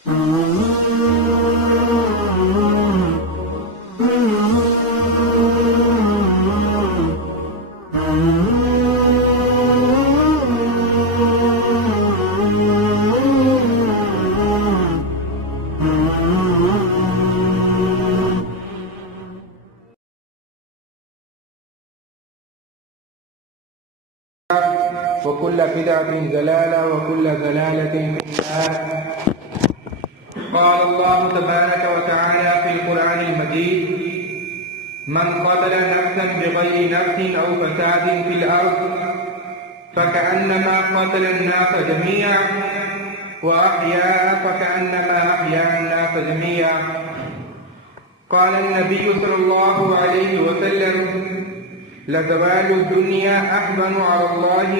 وكل بدعة ضلالة وكل ضلالة في النار. قال الله تبارك وتعالى في القرآن المجيد: من قتل نفسا بغير نفس أو فساد في الأرض فكأنما قتل الناس جميعا وأحيا فكأنما أحيا الناس جميعا. قال النبي صلى الله عليه وسلم: لزوال الدنيا أحسن على الله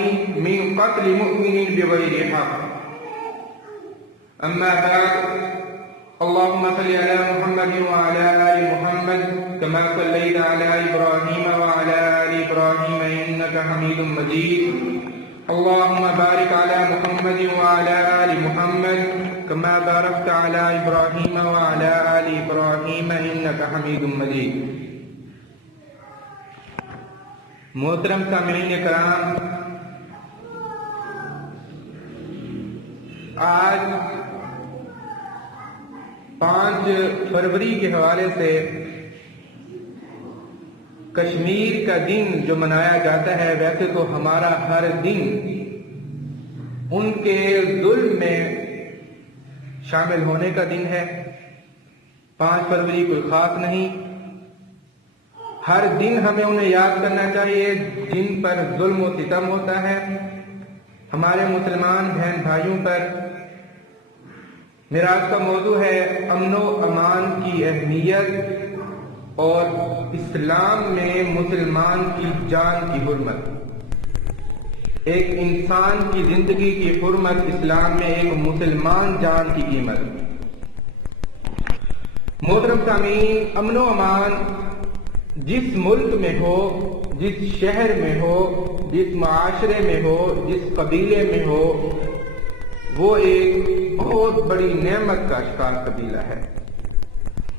من قتل مؤمن بغير حق. أما بعد، اللهم صل على محمد وعلى آل محمد كما صليت على إبراهيم وعلى آل إبراهيم إنك حميد مجيد. اللهم بارك على محمد وعلى آل محمد كما باركت على إبراهيم وعلى آل إبراهيم إنك حميد مجيد. محترم سامعین کرام، آج 5 فروری کے حوالے سے کشمیر کا دن جو منایا جاتا ہے، ویسے تو ہمارا ہر دن ان کے ظلم میں شامل ہونے کا دن ہے. 5 فروری کوئی خاص نہیں، ہر دن ہمیں انہیں یاد کرنا چاہیے جن پر ظلم و ستم ہوتا ہے ہمارے مسلمان بہن بھائیوں پر. میرا آج کا موضوع ہے امن و امان کی اہمیت اور اسلام میں مسلمان کی جان کی حرمت. ایک انسان کی زندگی کی حرمت اسلام میں ایک مسلمان جان کی قیمت. محترم سامعین، امن و امان جس ملک میں ہو، جس شہر میں ہو، جس معاشرے میں ہو، جس قبیلے میں ہو، وہ ایک بہت بڑی نعمت کا شکار قبیلہ ہے.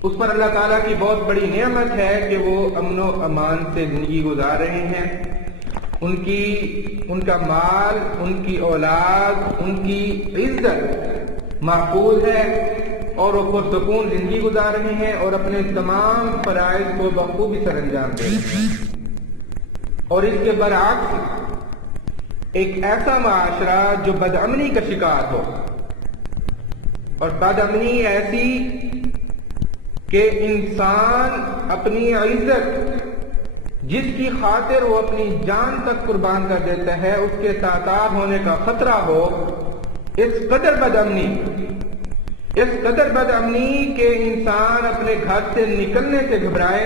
اس پر اللہ تعالیٰ کی بہت بڑی نعمت ہے کہ وہ امن و امان سے زندگی گزار رہے ہیں. ان کا مال، ان کی اولاد، ان کی عزت محفوظ ہے اور وہ پرسکون زندگی گزار رہے ہیں اور اپنے تمام فرائض کو بخوبی سر انجام دے رہے ہیں. اور اس کے برعکس ایک ایسا معاشرہ جو بدامنی کا شکار ہو، اور بدامنی ایسی کہ انسان اپنی عزت جس کی خاطر وہ اپنی جان تک قربان کر دیتا ہے اس کے تاتار ہونے کا خطرہ ہو، اس قدر بدامنی کہ انسان اپنے گھر سے نکلنے سے گھبرائے،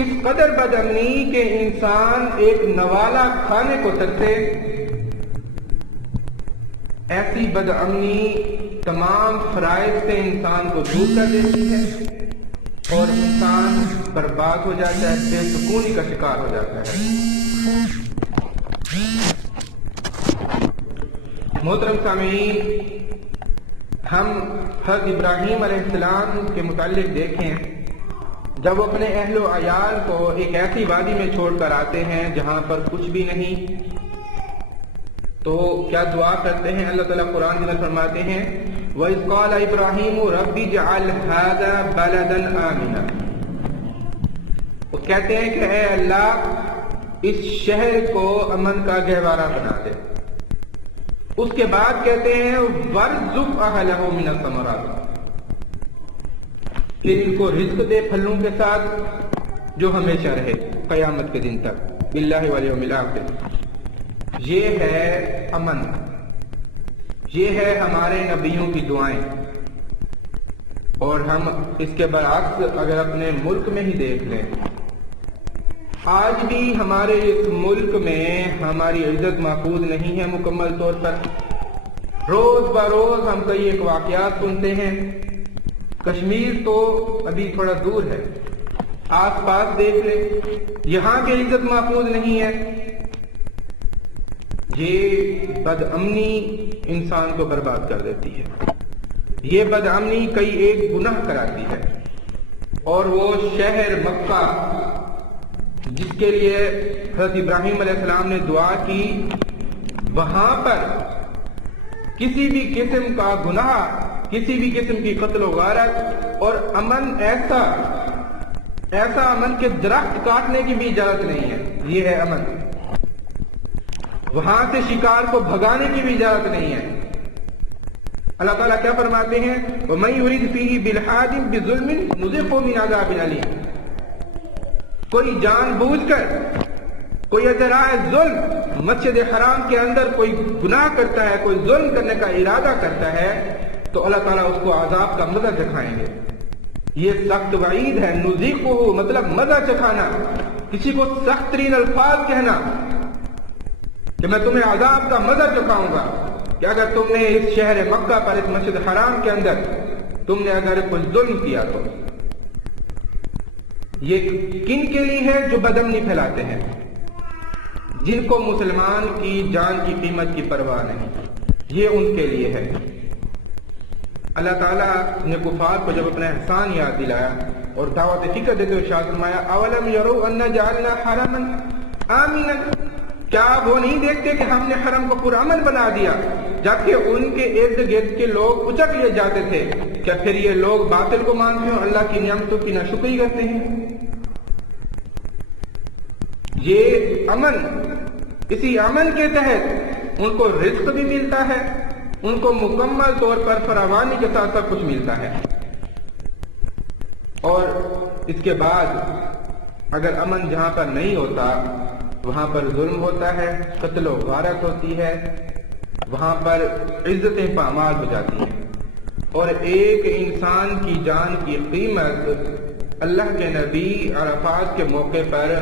اس قدر بدامنی کہ انسان ایک نوالا کھانے کو ترسے. ایسی بدامنی تمام فرائض سے انسان کو دور کر دیتی ہے اور انسان برباد ہو جاتا ہے، بے سکونی کا شکار ہو جاتا ہے. محترم سامعین، ہم حضرت ابراہیم علیہ السلام کے متعلق دیکھیں، جب وہ اپنے اہل و عیال کو ایک ایسی وادی میں چھوڑ کر آتے ہیں جہاں پر کچھ بھی نہیں، تو کیا دعا کرتے ہیں؟ اللہ تعالیٰ قرآن میں فرماتے ہیں: وَإِذْ قَالَ إِبْرَاهِيمُ رَبِّ اجْعَلْ هَٰذَا بَلَدًا آمِنًا. وہ کہتے ہیں کہ اے اللہ اس شہر کو امن کا گہوارہ بنا دے. اس کے بعد کہتے ہیں وَارْزُقْ أَهْلَهُ مِنَ الثَّمَرَاتِ، کہ ان کو رزق دے پھلوں کے ساتھ جو ہمیشہ رہے قیامت کے دن تک، باللہ والیوم الآخر. یہ ہے امن، یہ ہے ہمارے نبیوں کی دعائیں. اور ہم اس کے برعکس اگر اپنے ملک میں ہی دیکھ لیں، آج بھی ہمارے اس ملک میں ہماری عزت محفوظ نہیں ہے مکمل طور پر. روز بروز ہم کئی ایک واقعات سنتے ہیں. کشمیر تو ابھی تھوڑا دور ہے، آس پاس دیکھ لیں، یہاں کی عزت محفوظ نہیں ہے. یہ بدامنی انسان کو برباد کر دیتی ہے. یہ بدامنی کئی ایک گناہ کراتی ہے، اور وہ شہر مکہ جس کے لیے حضرت ابراہیم علیہ السلام نے دعا کی، وہاں پر کسی بھی قسم کا گناہ، کسی بھی قسم کی قتل و غارت اور امن، ایسا امن کے درخت کاٹنے کی بھی اجازت نہیں ہے، یہ ہے امن۔ وہاں سے شکار کو بھگانے کی بھی اجازت نہیں ہے۔ اللہ تعالیٰ کیا فرماتے ہیں؟ وَمَن يُرِدْ فِيهِ بِالْحَادٍ بِظُلْمٍ نُذِقْهُ مِنْ عَذَابٍ أَلِيمٍ، کوئی جان بوجھ کر، کوئی ذرائع ظلم مسجد حرام کے اندر کوئی گناہ کرتا ہے، کوئی ظلم کرنے کا ارادہ کرتا ہے، تو اللہ تعالیٰ اس کو عذاب کا مزہ چکھائیں گے۔ یہ سخت وعید ہے۔ نذیقہ مطلب مزہ چکھانا، کسی کو سخت ترین الفاظ کہنا کہ میں تمہیں عذاب کا مزہ چکھاؤں گا، کہ اگر تم نے اس شہر مکہ پر، اس مسجد حرام کے اندر تم نے اگر کوئی ظلم کیا تو۔ یہ کن کے لیے ہے؟ جو بدامنی پھیلاتے ہیں، جن کو مسلمان کی جان کی قیمت کی پرواہ نہیں، یہ ان کے لیے ہے۔ اللہ تعالیٰ نے کفار کو جب اپنا احسان یاد دلایا اور دعوت فکر دیتے ہوئے ارشاد فرمایا اولم یروا انا جعلنا حرما آمنا، کیا وہ نہیں دیکھتے کہ ہم نے حرم کو پرامن بنا دیا، جبکہ ان کے ارد گرد کے لوگ اچک لیے جاتے تھے؟ کیا پھر یہ لوگ باطل کو مانتے ہیں اور اللہ کی نعمتوں کی ناشکری کرتے ہیں؟ یہ امن، اسی امن کے تحت ان کو رزق بھی ملتا ہے، ان کو مکمل طور پر فراوانی کے ساتھ سب کچھ ملتا ہے، اور اس کے بعد اگر امن جہاں پر نہیں ہوتا وہاں پر ظلم ہوتا ہے، قتل و غارت ہوتی ہے، وہاں پر عزتیں پامال ہو جاتی ہیں، اور ایک انسان کی جان کی قیمت اللہ کے نبی عرفات کے موقع پر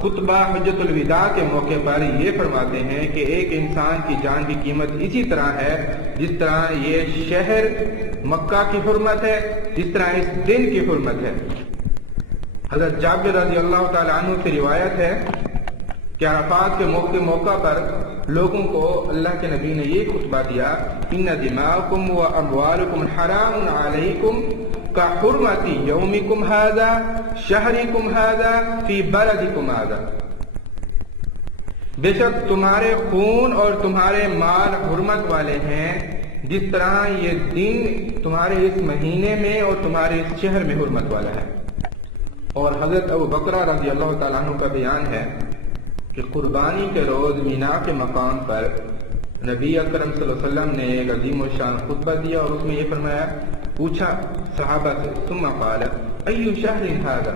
خطبہ حجت الوداع کے موقع پر یہ فرماتے ہیں کہ ایک انسان کی جان کی قیمت اسی طرح ہے جس طرح یہ شہر مکہ کی حرمت ہے، جس طرح اس دن کی حرمت ہے۔ حضرت جابر رضی اللہ تعالی عنہ سے روایت ہے کہ عرفات کے موقع پر لوگوں کو اللہ کے نبی نے یہ خطبہ دیا، ان دماءکم و اموالکم حرام علیکم کحرمت یومکم ھذا شہرکم ھذا فی بلدکم ھذا، بے شک تمہارے خون اور تمہارے مال حرمت والے ہیں جس طرح یہ دن تمہارے اس مہینے میں اور تمہارے اس شہر میں حرمت والا ہے۔ اور حضرت ابو بکرہ رضی اللہ تعالیٰ عنہ کا بیان ہے کہ قربانی کے روز مینا کے مقام پر نبی اکرم صلی اللہ علیہ وسلم نے ایک عظیم الشان خطبہ دیا اور اس میں یہ فرمایا، پوچھا صحابہ سے، ثم قال ای شہر ھذا،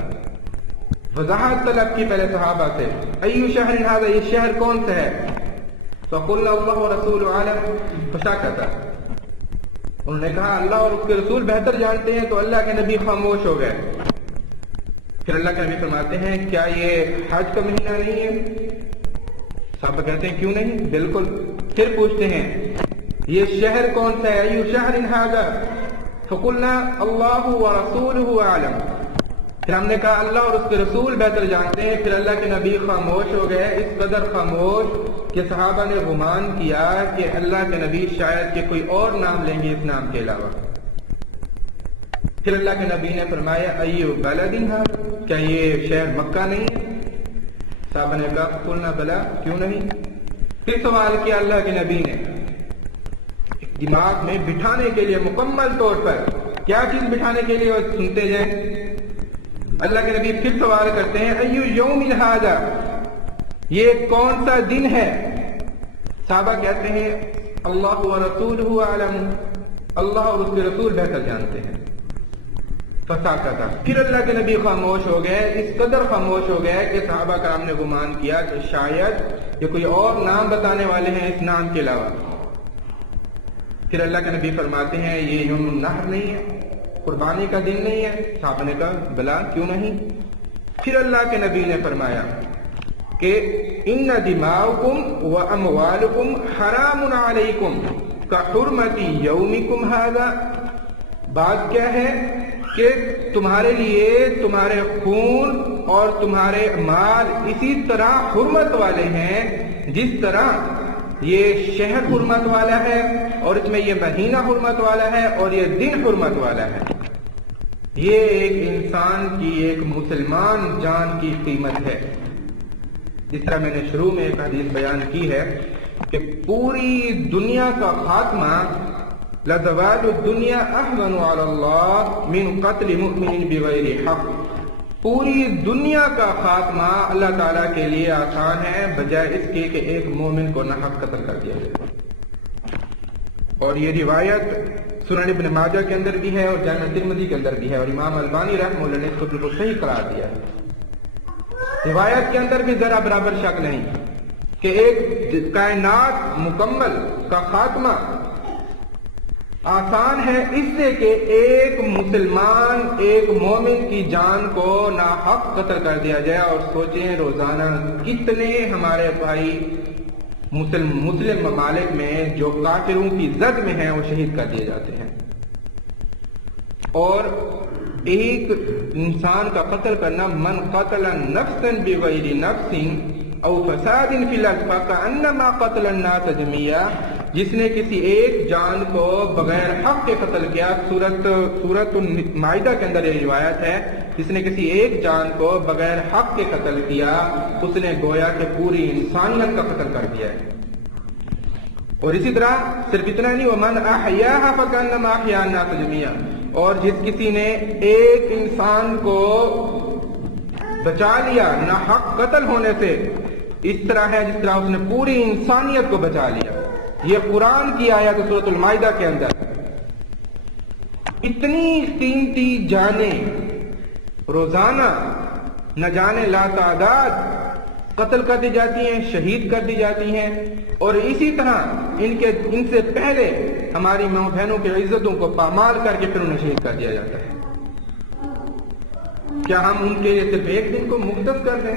وضاحت طلب کی پہلے صحابہ سے، ای شہر ھذا، یہ شہر کون سا ہے؟ فقلنا اللہ ورسولہ اعلم، فسکت، انہوں نے کہا اللہ اور اس کے رسول بہتر جانتے ہیں، تو اللہ کے نبی خاموش ہو گئے۔ پھر اللہ کے نبی فرماتے ہیں کیا یہ حج کا مہینہ نہیں ہے؟ صحابہ کہتے ہیں کیوں نہیں، بالکل۔ پھر پوچھتے ہیں یہ شہر کون سا ہے؟ ای شہر ھذا، فقلنا اللہ ورسولہ اعلم، پھر ہم نے کہا اللہ اور اس کے رسول بہتر جانتے ہیں۔ پھر اللہ کے نبی خاموش ہو گئے، اس قدر خاموش کہ صحابہ نے گمان کیا کہ اللہ کے نبی شاید کہ کوئی اور نام لیں گے اس نام کے علاوہ۔ پھر اللہ کے نبی نے فرمایا ایو بلد ھذا، کیا یہ شہر مکہ نہیں ہے؟ صحابہ نے کہا قلنا بلا، کیوں نہیں؟ پھر سوال کیا اللہ کے نبی نے دماغ میں بٹھانے کے لیے مکمل طور پر، کیا چیز بٹھانے کے لیے، اور سنتے جائیں۔ اللہ کے نبی پھر سوال کرتے ہیں ایو یوم ھذا، یہ کون سا دن ہے؟ صحابہ کہتے ہیں اللہ ورسولہ اعلم، اللہ اور اس کے رسول بہتر جانتے ہیں۔ فساکتا، پھر اللہ کے نبی خاموش ہو گئے، اس قدر خاموش ہو گئے کہ صحابہ کرام نے گمان کیا کہ شاید یہ کوئی اور نام بتانے والے ہیں اس نام کے علاوہ۔ پھر اللہ کے نبی فرماتے ہیں یہ یوم النحر نہیں ہے، قربانی کا دن نہیں ہے؟ صحابہ نے کہا بلا، کیوں نہیں؟ پھر اللہ کے نبی نے فرمایا کہ ان دماءکم و اموالکم حرام علیکم کحرمت یومکم ھذا، بات کیا ہے کہ تمہارے لیے تمہارے خون اور تمہارے مال اسی طرح حرمت والے ہیں جس طرح یہ شہر حرمت والا ہے اور اس میں یہ مہینہ حرمت والا ہے اور یہ دن حرمت والا ہے. یہ ایک انسان کی، ایک مسلمان جان کی قیمت ہے. جس طرح میں نے شروع میں ایک حدیث بیان کی ہے کہ پوری دنیا کا خاتمہ لزوال الدنیا احون علی اللہ من قتل مؤمن بغیر حق. پوری دنیا کا خاتمہ اللہ تعالیٰ کے لیے آسان ہے بجائے اس کے کہ ایک مومن کو ناحق قتل کر دیا جائے. اور یہ روایت سنن ابن ماجہ کے اندر بھی ہے اور جامع ترمذی کے اندر بھی ہے اور امام البانی رحمہ اللہ نے اس کو بالکل صحیح قرار دیا ہے. روایت کے اندر بھی ذرا برابر شک نہیں کہ ایک کائنات مکمل کا خاتمہ آسان ہے اس سے کہ ایک مسلمان، ایک مومن کی جان کو ناحق قتل کر دیا جائے. اور سوچیں روزانہ کتنے ہمارے بھائی مسلم ممالک میں جو کافروں کی زد میں ہیں وہ شہید کر دیے جاتے ہیں. اور ایک انسان کا قتل کرنا، من قتل نفسا بغیر نفس او فساد فی الارض فکأنما قتل الناس جميعا، جس نے کسی ایک جان کو بغیر حق کے قتل کیا. سورۃ المائدہ کے اندر یہ روایت ہے، جس نے کسی ایک جان کو بغیر حق کے قتل کیا اس نے گویا کہ پوری انسانیت کا قتل کر دیا ہے. اور اسی طرح صرف اتنا نہیں، ومن احیاها فکأنما احیا الناس جميعا، اور جس کسی نے ایک انسان کو بچا لیا نہ حق قتل ہونے سے، اس طرح ہے جس طرح اس نے پوری انسانیت کو بچا لیا. یہ قرآن کی آیت سورۃ المائدہ کے اندر اتنی قیمتی جانیں روزانہ نہ جانے لا تعداد قتل کر دی جاتی ہیں، شہید کر دی جاتی ہیں. اور اسی طرح ان سے پہلے ہماری ماں بہنوں کی عزتوں کو پامال کر کے پھر انہیں شہید کر دیا جاتا ہے. کیا ہم ان کے لیے صرف ایک دن کو مختص کر دیں؟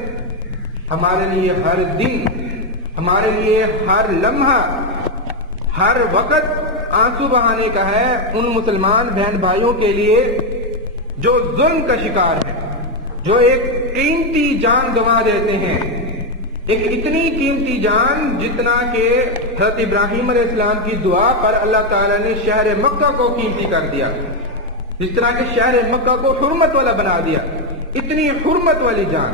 ہمارے لیے ہر دن، ہمارے لیے ہر لمحہ، ہر وقت آنسو بہانے کا ہے ان مسلمان بہن بھائیوں کے لیے جو ظلم کا شکار ہے، جو ایک قیمتی جان گنوا دیتے ہیں. ایک اتنی قیمتی جان جتنا کہ حضرت ابراہیم علیہ السلام کی دعا پر اللہ تعالیٰ نے شہر مکہ کو قیمتی کر دیا، جس طرح کہ شہر مکہ کو حرمت والا بنا دیا. اتنی حرمت والی جان،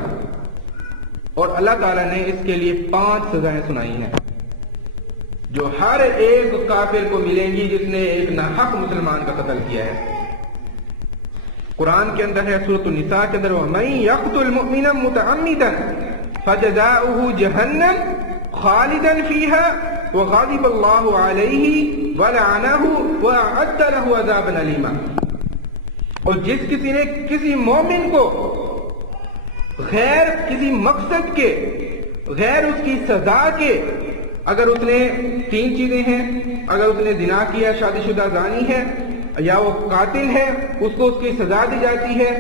اور اللہ تعالیٰ نے اس کے لیے 5 سزائیں سنائی ہیں جو ہر ایک کافر کو ملیں گی جس نے ایک ناحق مسلمان کا قتل کیا ہے. قرآن کے اندر ہے سورۃ النساء کے اندر، وَمَن يَقْتُلْ مُؤْمِنًا مُتَعَمِّدًا فَجَزَاؤُهُ جَهَنَّمُ خَالِدًا فِيهَا وَغَضِبَ اللَّهُ عَلَيْهِ وَلَعَنَهُ وَأَعَدَّ لَهُ عَذَابًا أَلِيمًا. اور جس کسی نے کسی مومن کو غیر کسی مقصد کے، غیر اس کی سزا کے، اگر اس نے 3 چیزیں ہیں، اگر اس نے زنا کیا، شادی شدہ زانی ہے، یا وہ قاتل ہے، اس کو اس کی سزا دی جاتی ہے،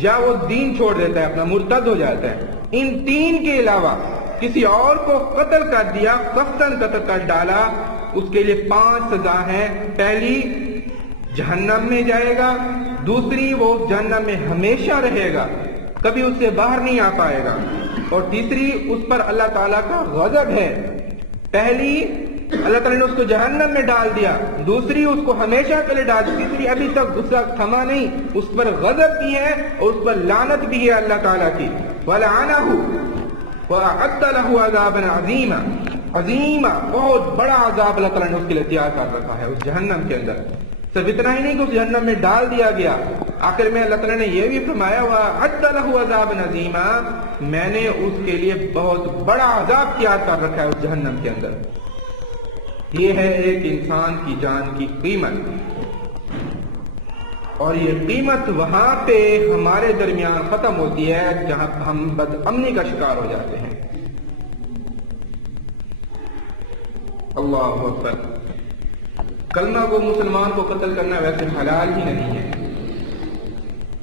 یا وہ دین چھوڑ دیتا ہے، اپنا مرتد ہو جاتا ہے. ان 3 کے علاوہ کسی اور کو قتل کر دیا، قصداً قتل کر ڈالا، اس کے لیے 5 سزا ہیں. پہلی، جہنم میں جائے گا. دوسری، وہ جہنم میں ہمیشہ رہے گا، کبھی اس سے باہر نہیں آ پائے گا. اور تیسری، اس پر اللہ تعالیٰ کا غضب ہے. پہلی، اللہ تعالیٰ نے اس کو جہنم میں ڈال دیا. دوسری، اس کو ہمیشہ کے لیے ڈال. تیسری، ابھی تک غصہ تھما نہیں، اس پر غضب بھی ہے اور اس پر لعنت بھی ہے اللہ تعالیٰ کی. وَلَعَنَهُ وَأَعَدَّ لَهُ عَذَابًا عَظِيمًا. عظیم، بہت بڑا عذاب اللہ تعالیٰ نے اس کے لیے تیار کر رکھا ہے اس جہنم کے اندر. صرف اتنا ہی نہیں کہ اس جہنم میں ڈال دیا گیا، آخر میں اللہ تعالیٰ نے یہ بھی فرمایا وَأَعَدَّ لَهُ عَذَابًا عَظِيمًا، میں نے اس کے لیے بہت بڑا عذاب تیار کر رکھا ہے اس جہنم کے اندر. یہ ہے ایک انسان کی جان کی قیمت. اور یہ قیمت وہاں پہ ہمارے درمیان ختم ہوتی ہے جہاں ہم بد امنی کا شکار ہو جاتے ہیں. اللہ اکبر. کلمہ کو مسلمان کو قتل کرنا ویسے حلال ہی نہیں ہے.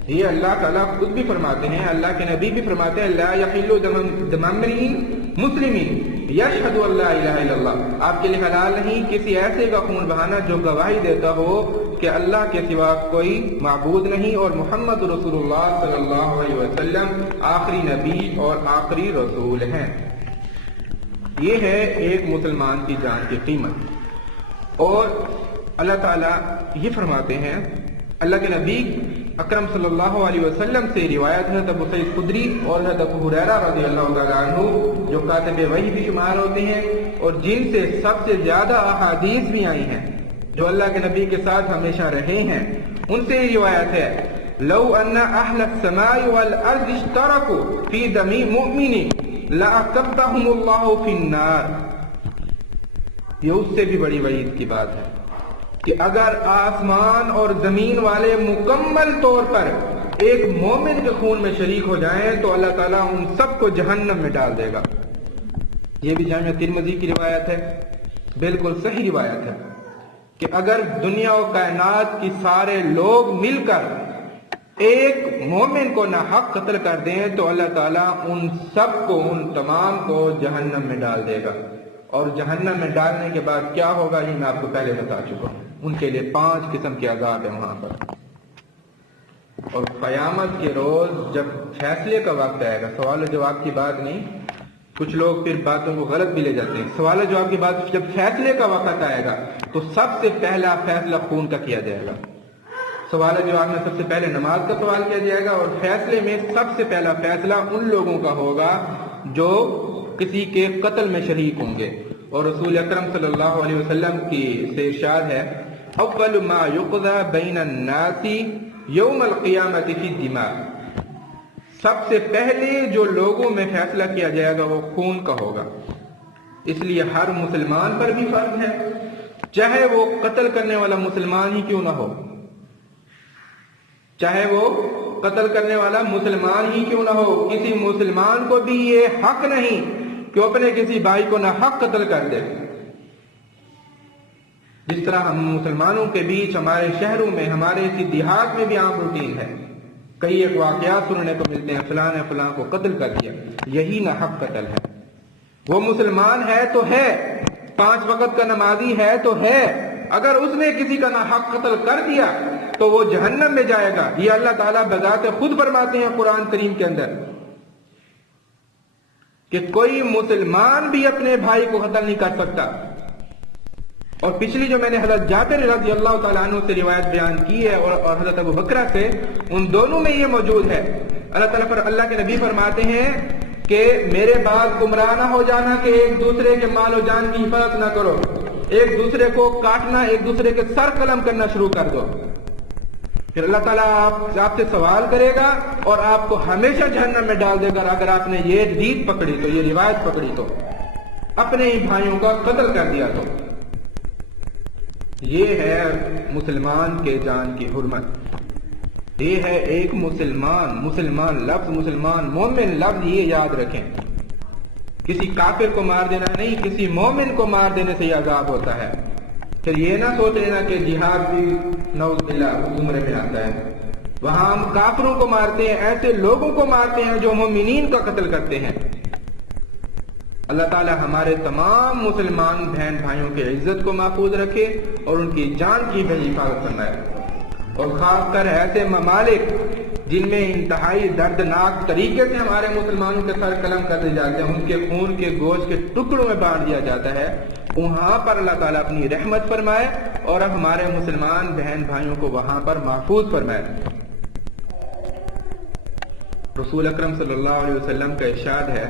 یہ اللہ تعالیٰ خود بھی فرماتے ہیں، اللہ کے نبی بھی فرماتے ہیں، لا یحل دم امرئ مسلم یشہد ان لا الہ الا اللہ. آپ کے لیے حلال نہیں کسی ایسے کا خون بہانا جو گواہی دیتا ہو کہ اللہ کے سوا کوئی معبود نہیں اور محمد رسول اللہ صلی اللہ علیہ وسلم آخری نبی اور آخری رسول ہیں. یہ ہے ایک مسلمان کی جان کی قیمت۔ اور اللہ تعالیٰ یہ فرماتے ہیں، اللہ کے نبی اکرم صلی اللہ علیہ وسلم سے روایت ہے ابو سعید خدری اور ابو ہریرہ رضی اللہ تعالیٰ عنہ جو کاتب وحی بھی شمار ہوتے ہیں اور جن سے سب سے زیادہ احادیث بھی آئی ہیں، جو اللہ کے نبی کے ساتھ ہمیشہ رہے ہیں، ان سے یہ روایت ہے، لو ان اہل السماء والارض اشترکوا فی دم مؤمن لأکبہم اللہ فی النار۔ یہ اس سے بھی بڑی وعید کی بات ہے کہ اگر آسمان اور زمین والے مکمل طور پر ایک مومن کے خون میں شریک ہو جائیں تو اللہ تعالیٰ ان سب کو جہنم میں ڈال دے گا۔ یہ بھی جامعہ ترمذی کی روایت ہے، بالکل صحیح روایت ہے کہ اگر دنیا و کائنات کی سارے لوگ مل کر ایک مومن کو ناحق قتل کر دیں تو اللہ تعالیٰ ان سب کو، ان تمام کو جہنم میں ڈال دے گا۔ اور جہنم میں ڈالنے کے بعد کیا ہوگا یہ میں آپ کو پہلے بتا چکا ہوں، ان کے لیے 5 قسم کے عذاب ہیں وہاں پر۔ اور قیامت کے روز جب فیصلے کا وقت آئے گا، سوال و جواب کی بات نہیں، کچھ لوگ پھر باتوں کو غلط بھی لے جاتے ہیں، سوال و جواب کی بات جب فیصلے کا وقت آئے گا تو سب سے پہلا فیصلہ خون کا کیا جائے گا۔ سوال و جواب میں سب سے پہلے نماز کا سوال کیا جائے گا، اور فیصلے میں سب سے پہلا فیصلہ ان لوگوں کا ہوگا جو کسی کے قتل میں شریک ہوں گے۔ اور رسول اکرم صلی اللہ علیہ وسلم کی سے ارشاد ہے، اول ما یقضى بین الناس یوم القیامت فی الدماء، سب سے پہلے جو لوگوں میں فیصلہ کیا جائے گا وہ خون کا ہوگا۔ اس لیے ہر مسلمان پر بھی فرض ہے، چاہے وہ قتل کرنے والا مسلمان ہی کیوں نہ ہو، چاہے وہ قتل کرنے والا مسلمان ہی کیوں نہ ہو، کسی مسلمان کو بھی یہ حق نہیں کہ وہ اپنے کسی بھائی کو ناحق قتل کر دے۔ جس طرح ہم مسلمانوں کے بیچ ہمارے شہروں میں، ہمارے اسی دیہات میں بھی عام روٹین ہے، کئی ایک واقعات سننے کو ملتے ہیں، فلاں نے فلاں کو قتل کر دیا، یہی ناحق قتل ہے۔ وہ مسلمان ہے تو ہے، 5 وقت کا نمازی ہے تو ہے، اگر اس نے کسی کا ناحق قتل کر دیا تو وہ جہنم میں جائے گا۔ یہ اللہ تعالیٰ بذات خود فرماتے ہیں قرآن کریم کے اندر کہ کوئی مسلمان بھی اپنے بھائی کو قتل نہیں کر سکتا۔ اور پچھلی جو میں نے حضرت جابر رضی اللہ تعالیٰ عنہ سے روایت بیان کی ہے اور حضرت ابو بکرہ سے، ان دونوں میں یہ موجود ہے۔ اللہ کے نبی فرماتے ہیں کہ میرے بعد گمراہ نہ ہو جانا کہ ایک دوسرے کے مال و جان کی حفاظت نہ کرو، ایک دوسرے کو کاٹنا، ایک دوسرے کے سر قلم کرنا شروع کر دو، پھر اللہ تعالیٰ آپ سے سوال کرے گا اور آپ کو ہمیشہ جہنم میں ڈال دے گا اگر آپ نے یہ ریت پکڑی تو، یہ روایت پکڑی تو، اپنے ہی بھائیوں کا قتل کر دیا تو۔ یہ ہے مسلمان کے جان کی حرمت، یہ ہے ایک مسلمان لفظ، مسلمان مومن لفظ، یہ یاد رکھیں۔ کسی کافر کو مار دینا نہیں، کسی مومن کو مار دینے سے یہ عذاب ہوتا ہے۔ پھر یہ نہ سوچ لینا کہ جہاد بھی نعوذ باللہ عمرے میں آتا ہے، وہاں ہم کافروں کو مارتے ہیں، ایسے لوگوں کو مارتے ہیں جو مومنین کا قتل کرتے ہیں۔ اللہ تعالی ہمارے تمام مسلمان بہن بھائیوں کی عزت کو محفوظ رکھے اور ان کی جان کی بھی حفاظت فرمائے، اور خاص کر ایسے ممالک جن میں انتہائی دردناک طریقے سے ہمارے مسلمانوں کے سر قلم کر دیے جاتے ہیں، ان کے خون کے گوشت کے ٹکڑوں میں بانٹ دیا جاتا ہے، وہاں پر اللہ تعالیٰ اپنی رحمت فرمائے اور اب ہمارے مسلمان بہن بھائیوں کو وہاں پر محفوظ فرمائے۔ رسول اکرم صلی اللہ علیہ وسلم کا ارشاد ہے،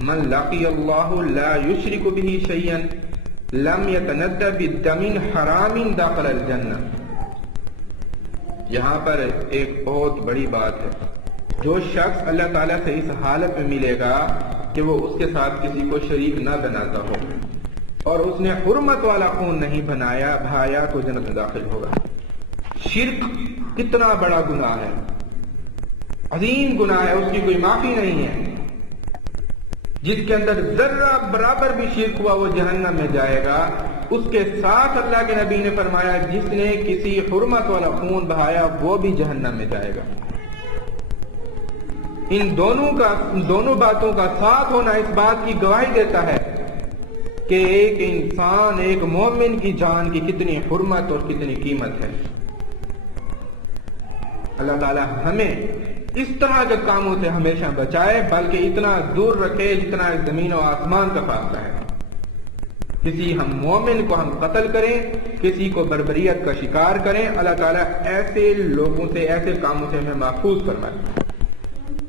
من لقی اللہ لا یشرک بہ شیئا لم یتندى بدم حرام دخل الجنہ۔ یہاں پر ایک بہت بڑی بات ہے، جو شخص اللہ تعالیٰ سے اس حالت میں ملے گا کہ وہ اس کے ساتھ کسی کو شریک نہ بناتا ہو اور اس نے حرمت والا خون نہیں بہایا تو جنت میں داخل ہوگا۔ شرک کتنا بڑا گناہ ہے، عظیم گناہ ہے، اس کی کوئی معافی نہیں ہے۔ جس کے اندر ذرہ برابر بھی شرک ہوا وہ جہنم میں جائے گا۔ اس کے ساتھ اللہ کے نبی نے فرمایا جس نے کسی حرمت والا خون بہایا وہ بھی جہنم میں جائے گا۔ ان دونوں باتوں کا ساتھ ہونا اس بات کی گواہی دیتا ہے کہ ایک انسان، ایک مومن کی جان کی کتنی حرمت اور کتنی قیمت ہے۔ اللہ تعالی ہمیں اس طرح کے کاموں سے ہمیشہ بچائے، بلکہ اتنا دور رکھے جتنا زمین و آسمان کا فاصلہ ہے۔ کسی ہم مومن کو ہم قتل کریں، کسی کو بربریت کا شکار کریں، اللہ تعالیٰ ایسے لوگوں سے، ایسے کاموں سے ہمیں محفوظ فرمائے۔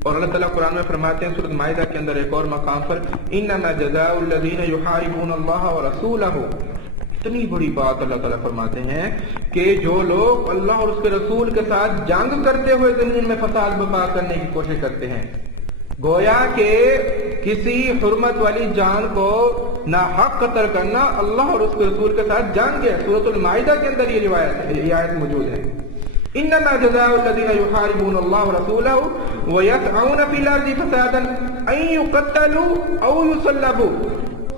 اور اللہ تعالیٰ قرآن میں فرماتے ہیں سورۃ مائدہ کے اندر ایک اور مقام پر، انما جزاء الذین یحاربون اللہ ورسولہ، اتنی بڑی بات اللہ تعالیٰ فرماتے ہیں کہ جو لوگ اللہ اور اس کے رسول کے ساتھ جنگ کرتے ہوئے زمین میں فساد برپا کرنے کی کوشش کرتے ہیں، گویا کہ کسی حرمت والی جان کو ناحق قتل کرنا اللہ اور اس کے رسول کے ساتھ جنگ ہے۔ سورۃ المائدہ کے اندر یہ آیت موجود ہے، انما جزاء الذین یحاربون اللہ ورسولہ ویسعون فی الارض فسادا ان یقتلوا او یصلبوا،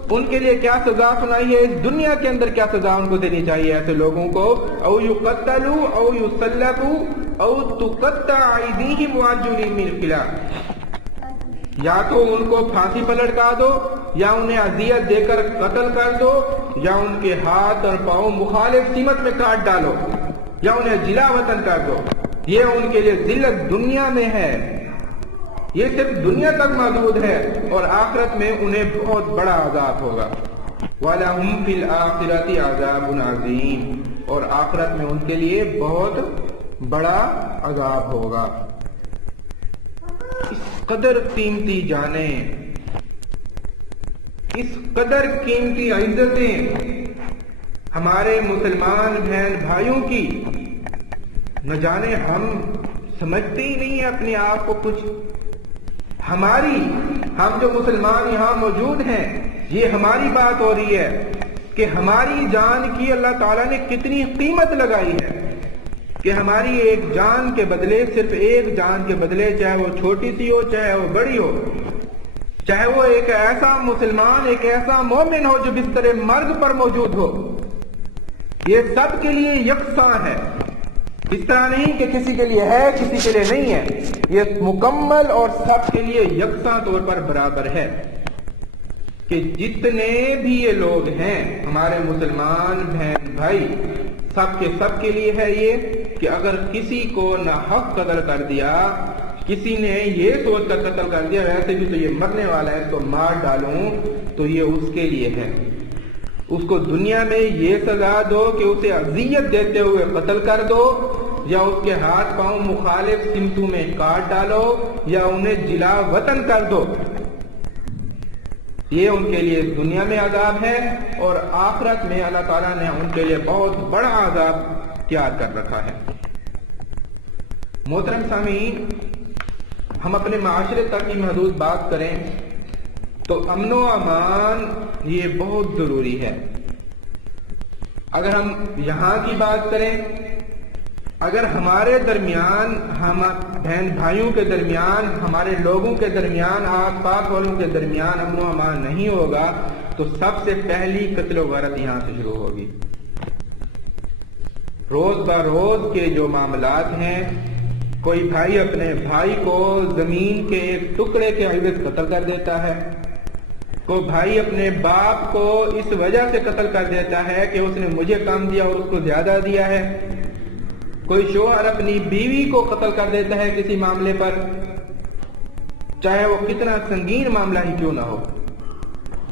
ان کے لیے کیا سزا سنائی ہے، اس دنیا کے اندر کیا سزا ان کو دینی چاہیے ایسے لوگوں کو، او یقتلوا او یصلبوا او تقطع ایدیہم وارجلہم من خلاف، یا تو ان کو پھانسی پر لٹکا دو، یا انہیں اذیت دے کر قتل کر دو، یا ان کے ہاتھ اور پاؤں مخالف سمت میں کاٹ ڈالو، یا انہیں جلا وطن کر دو۔ یہ ان کے لیے ذلت دنیا میں ہے، یہ صرف دنیا تک محدود ہے، اور آخرت میں انہیں بہت بڑا عذاب ہوگا۔ وَلَهُمْ فِي الْآخِرَةِ عَذَابٌ عَظِيمٌ، اور آخرت میں ان کے لیے بہت بڑا عذاب ہوگا۔ اس قدر قیمتی جانیں، اس قدر قیمتی عزتیں ہمارے مسلمان بہن بھائیوں کی، نہ جانے ہم سمجھتے ہی نہیں ہیں اپنے آپ کو کچھ۔ ہم جو مسلمان یہاں موجود ہیں، یہ ہماری بات ہو رہی ہے کہ ہماری جان کی اللہ تعالیٰ نے کتنی قیمت لگائی ہے، کہ ہماری ایک جان کے بدلے، صرف ایک جان کے بدلے، چاہے وہ چھوٹی سی ہو چاہے وہ بڑی ہو، چاہے وہ ایک ایسا مسلمان، ایک ایسا مومن ہو جو بستر مرگ پر موجود ہو، یہ سب کے لیے یکساں ہے۔ اس طرح نہیں کہ کسی کے لیے ہے کسی کے لیے نہیں ہے، یہ مکمل اور سب کے لیے یکساں طور پر برابر ہے، کہ جتنے بھی یہ لوگ ہیں ہمارے مسلمان بہن بھائی، سب کے لیے ہے یہ کہ اگر کسی کو ناحق قتل کر دیا، کسی نے یہ سوچ کر قتل کر دیا ویسے بھی تو یہ مرنے والا ہے، اس کو مار ڈالوں، تو یہ اس کے لیے ہے۔ اس کو دنیا میں یہ سزا دو کہ اسے اذیت دیتے ہوئے قتل کر دو، یا اس کے ہاتھ پاؤں مخالف سمتوں میں کاٹ ڈالو، یا انہیں جلا وطن کر دو، یہ ان کے لیے دنیا میں عذاب ہے، اور آخرت میں اللہ تعالیٰ نے ان کے لیے بہت بڑا عذاب تیار کر رکھا ہے۔ محترم سامعین، ہم اپنے معاشرے تک ہی محدود بات کریں تو امن و امان یہ بہت ضروری ہے۔ اگر ہم یہاں کی بات کریں، اگر ہمارے درمیان، ہم بہن بھائیوں کے درمیان، ہمارے لوگوں کے درمیان، آس پاس والوں کے درمیان امن و امان نہیں ہوگا تو سب سے پہلی قتل و غارت یہاں سے شروع ہوگی۔ روز بروز کے جو معاملات ہیں، کوئی بھائی اپنے بھائی کو زمین کے ایک ٹکڑے کے عوض قتل کر دیتا ہے، کوئی بھائی اپنے باپ کو اس وجہ سے قتل کر دیتا ہے کہ اس نے مجھے کم دیا اور اس کو زیادہ دیا ہے، کوئی شوہر اپنی بیوی کو قتل کر دیتا ہے کسی معاملے پر، چاہے وہ کتنا سنگین معاملہ ہی کیوں نہ ہو۔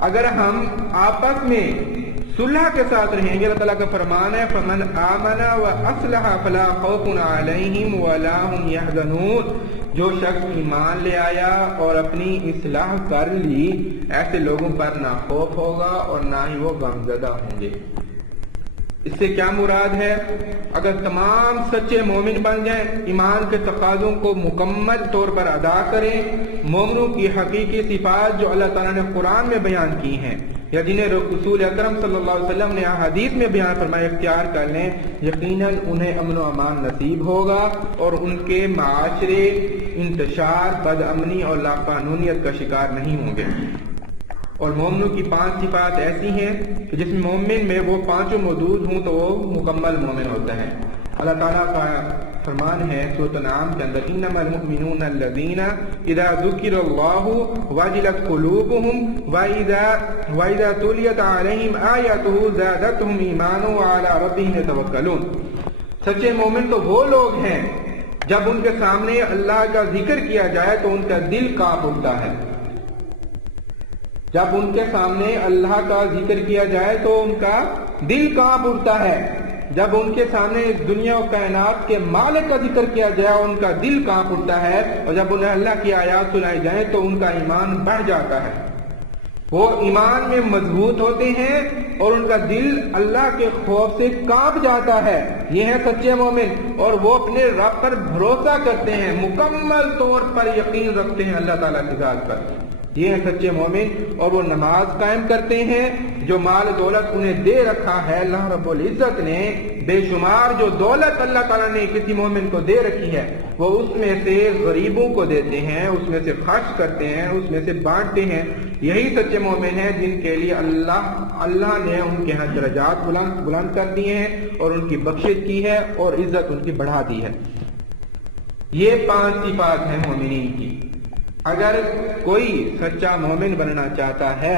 اگر ہم آپس میں صلح کے ساتھ رہیں گے، اللہ تعالیٰ کا فرمان ہے فَمَنْ آمَنَ وَأَصْلَحَ فَلَا خَوْفٌ عَلَيْهِمْ وَلَا هُمْ يَحْزَنُونَ، جو شخص ایمان لے آیا اور اپنی اصلاح کر لی، ایسے لوگوں پر نہ خوف ہوگا اور نہ ہی وہ غمزدہ ہوں گے۔ اس سے کیا مراد ہے؟ اگر تمام سچے مومن بن جائیں، ایمان کے تقاضوں کو مکمل طور پر ادا کریں، مومنوں کی حقیقی صفات جو اللہ تعالیٰ نے قرآن میں بیان کی ہیں یا جنہیں رسول اکرم صلی اللہ علیہ وسلم نے احادیث میں بیان فرمایا اختیار کر لیں، یقیناً انہیں امن و امان نصیب ہوگا اور ان کے معاشرے انتشار، بد امنی اور لاقانونیت کا شکار نہیں ہوں گے۔ اور مومنوں کی 5 صفات ایسی ہیں کہ جس مومن میں وہ 5 موجود ہوں تو وہ مکمل مومن ہوتا ہے۔ اللہ تعالیٰ کا فرمان ہے سورۃ الانعام کے اندر انما المؤمنون الذین اذا ذکر اللہ وجلت قلوبهم واذا تلیت علیہم آیاتہ زادتہم ایمانا وعلی ربہم یتوکلون۔ سچے مومن تو وہ لوگ ہیں جب ان کے سامنے اللہ کا ذکر کیا جائے تو ان کا دل کانپ اٹھتا ہے، جب ان کے سامنے اللہ کا ذکر کیا جائے تو ان کا دل کانپ اٹھتا ہے، جب ان کے سامنے اس دنیا و کائنات کے مالک کا ذکر کیا جائے ان کا دل کانپ اٹھتا ہے، اور جب انہیں اللہ کی آیات سنائی جائیں تو ان کا ایمان بڑھ جاتا ہے، وہ ایمان میں مضبوط ہوتے ہیں اور ان کا دل اللہ کے خوف سے کانپ جاتا ہے۔ یہ ہے سچے مومن، اور وہ اپنے رب پر بھروسہ کرتے ہیں، مکمل طور پر یقین رکھتے ہیں اللہ تعالیٰ کی ذات پر۔ یہ ہے سچے مومن، اور وہ نماز قائم کرتے ہیں۔ جو مال دولت انہیں دے رکھا ہے اللہ رب العزت نے، بے شمار جو دولت اللہ تعالیٰ نے کسی مومن کو دے رکھی ہے، وہ اس میں سے غریبوں کو دیتے ہیں، اس میں سے خرچ کرتے ہیں، اس میں سے بانٹتے ہیں۔ یہی سچے مومن ہیں جن کے لیے اللہ نے ان کے ہاں درجات بلند کر دیے ہیں اور ان کی بخشش کی ہے اور عزت ان کی بڑھا دی ہے۔ یہ 5 صفات ہیں مومنین کی۔ اگر کوئی سچا مومن بننا چاہتا ہے،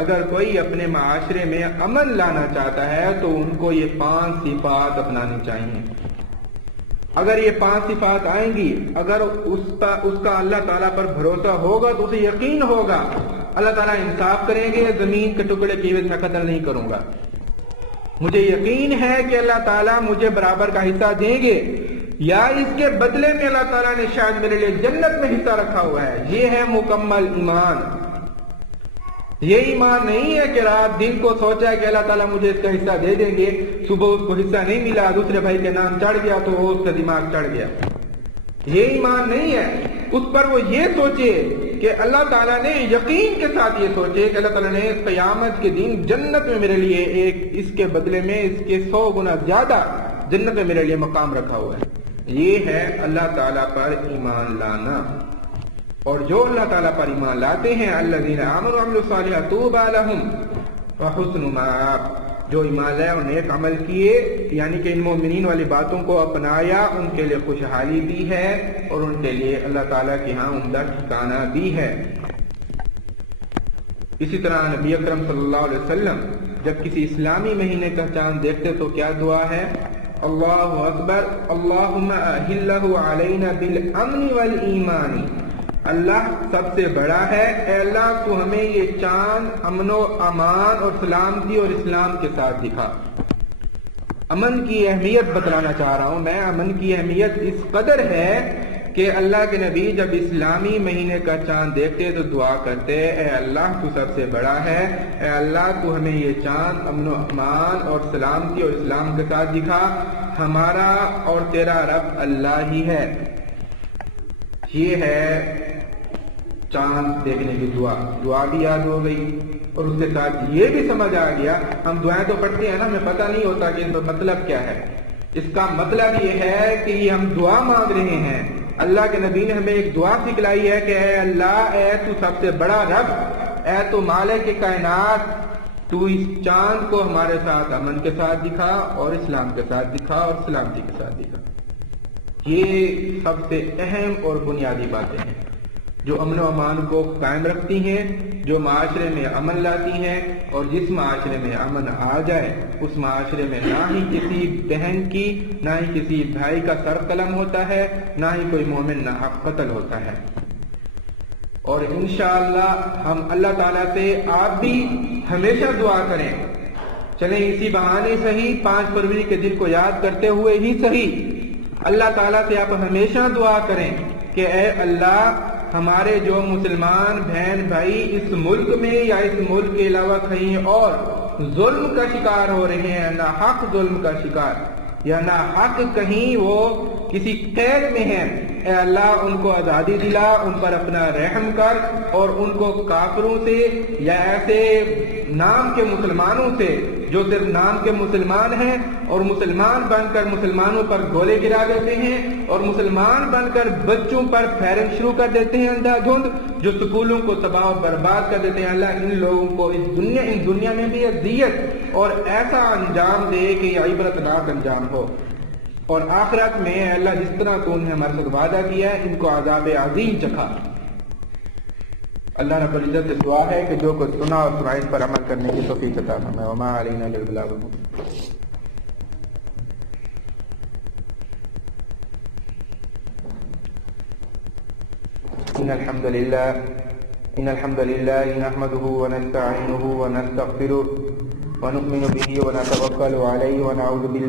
اگر کوئی اپنے معاشرے میں امن لانا چاہتا ہے تو ان کو یہ 5 صفات اپنانی چاہیے۔ اگر یہ 5 صفات آئیں گی، اگر اس کا اللہ تعالیٰ پر بھروسہ ہوگا تو اسے یقین ہوگا اللہ تعالیٰ انصاف کریں گے، زمین کے ٹکڑے کی میں قتل نہیں کروں گا، مجھے یقین ہے کہ اللہ تعالیٰ مجھے برابر کا حصہ دیں گے، یا اس کے بدلے میں اللہ تعالیٰ نے شاید میرے لیے جنت میں حصہ رکھا ہوا ہے۔ یہ ہے مکمل ایمان۔ یہ ایمان نہیں ہے کہ رات دن کو سوچا ہے کہ اللہ تعالیٰ مجھے اس کا حصہ دے دیں گے، صبح اس کو حصہ نہیں ملا، دوسرے بھائی کے نام چڑھ گیا تو وہ اس کا دماغ چڑھ گیا۔ یہ ایمان نہیں ہے۔ اس پر وہ یہ سوچے کہ اللہ تعالیٰ نے یقین کے ساتھ یہ سوچے کہ اللہ تعالیٰ نے قیامت کے دن جنت میں میرے لیے اس کے بدلے میں اس کے 100 گنا زیادہ جنت میں میرے لیے مقام رکھا ہوا ہے۔ یہ ہے اللہ تعالیٰ پر ایمان لانا۔ اور جو اللہ تعالیٰ پر ایمان لاتے ہیں، الذین آمنوا وعملوا الصالحات طوبی لہم وحسن مآب، جو ایمان لائے اور نیک عمل کیے، یعنی کہ ان مومنین والی باتوں کو اپنایا، ان کے لیے خوشحالی بھی ہے اور ان کے لیے اللہ تعالیٰ کے ہاں عمدہ ٹھکانہ بھی ہے۔ اسی طرح نبی اکرم صلی اللہ علیہ وسلم جب کسی اسلامی مہینے کا چاند دیکھتے تو کیا دعا ہے؟ اللہ اکبر، اللہم اہلہ علینا بالامن والایمان، اللہ سب سے بڑا ہے، اے اللہ تو ہمیں یہ چاند امن و امان اور سلامتی اور اسلام کے ساتھ دکھا۔ امن کی اہمیت بتلانا چاہ رہا ہوں میں۔ امن کی اہمیت اس قدر ہے کہ اللہ کے نبی جب اسلامی مہینے کا چاند دیکھتے تو دعا کرتے، اے اللہ تو سب سے بڑا ہے، اے اللہ تو ہمیں یہ چاند امن و امان اور سلامتی اور اسلام کے ساتھ دکھا، ہمارا اور تیرا رب اللہ ہی ہے۔ یہ ہے چاند دیکھنے کی دعا بھی یاد ہو گئی، اور اس کے ساتھ یہ بھی سمجھ آ گیا، ہم دعائیں تو پڑھتے ہیں نا، ہمیں پتہ نہیں ہوتا کہ اس کا مطلب کیا ہے۔ اس کا مطلب یہ ہے کہ یہ ہم دعا مانگ رہے ہیں۔ اللہ کے نبی نے ہمیں ایک دعا سکھلائی ہے کہ اے اللہ، اے تو سب سے بڑا رب، اے تو مالک کائنات، تو اس چاند کو ہمارے ساتھ امن کے ساتھ دکھا اور اسلام کے ساتھ دکھا اور سلامتی کے ساتھ دکھا۔ یہ سب سے اہم اور بنیادی باتیں ہیں جو امن و امان کو قائم رکھتی ہیں، جو معاشرے میں امن لاتی ہیں، اور جس معاشرے میں امن آ جائے اس معاشرے میں نہ ہی کسی بہن کی، نہ ہی کسی بھائی کا سر قلم ہوتا ہے، نہ ہی کوئی مومن ناحق قتل ہوتا ہے۔ اور انشاءاللہ ہم اللہ تعالیٰ سے آپ بھی ہمیشہ دعا کریں، چلیں اسی بہانے صحیح 5 فروری کے دن کو یاد کرتے ہوئے ہی صحیح اللہ تعالیٰ سے آپ ہمیشہ دعا کریں کہ اے اللہ، ہمارے جو مسلمان بہن بھائی اس ملک میں یا اس ملک کے علاوہ کہیں اور ظلم کا شکار ہو رہے ہیں، ناحق ظلم کا شکار یا ناحق کہیں وہ کسی قید میں ہیں، اے اللہ ان کو آزادی دلا، ان پر اپنا رحم کر، اور ان کو کافروں سے یا ایسے نام کے مسلمانوں سے جو صرف نام کے مسلمان ہیں اور مسلمان بن کر مسلمانوں پر گولے گرا دیتے ہیں اور مسلمان بن کر بچوں پر فائرنگ شروع کر دیتے ہیں اندھا دھند، جو سکولوں کو تباہ و برباد کر دیتے ہیں، اللہ ان لوگوں کو اس دنیا میں بھی اذیت اور ایسا انجام دے کہ یہ عبرتناک انجام ہو، اور آخرت میں اے اللہ جس طرح تو انہیں ہمارے ساتھ وعدہ کیا ہے ان کو عذاب عظیم چکھا۔ اللہ رب العزت سے دعا ہے کہ جو کچھ سنا اور سنا اس پر عمل کرنے کی توفیق عطا فرمائے۔ وما علینا الا البلاغ المبین۔ ان الحمد للہ إن الحمد لله نحمده ونستعينه ونستغفره ونؤمن به ونتوكل عليه ونعوذ بالله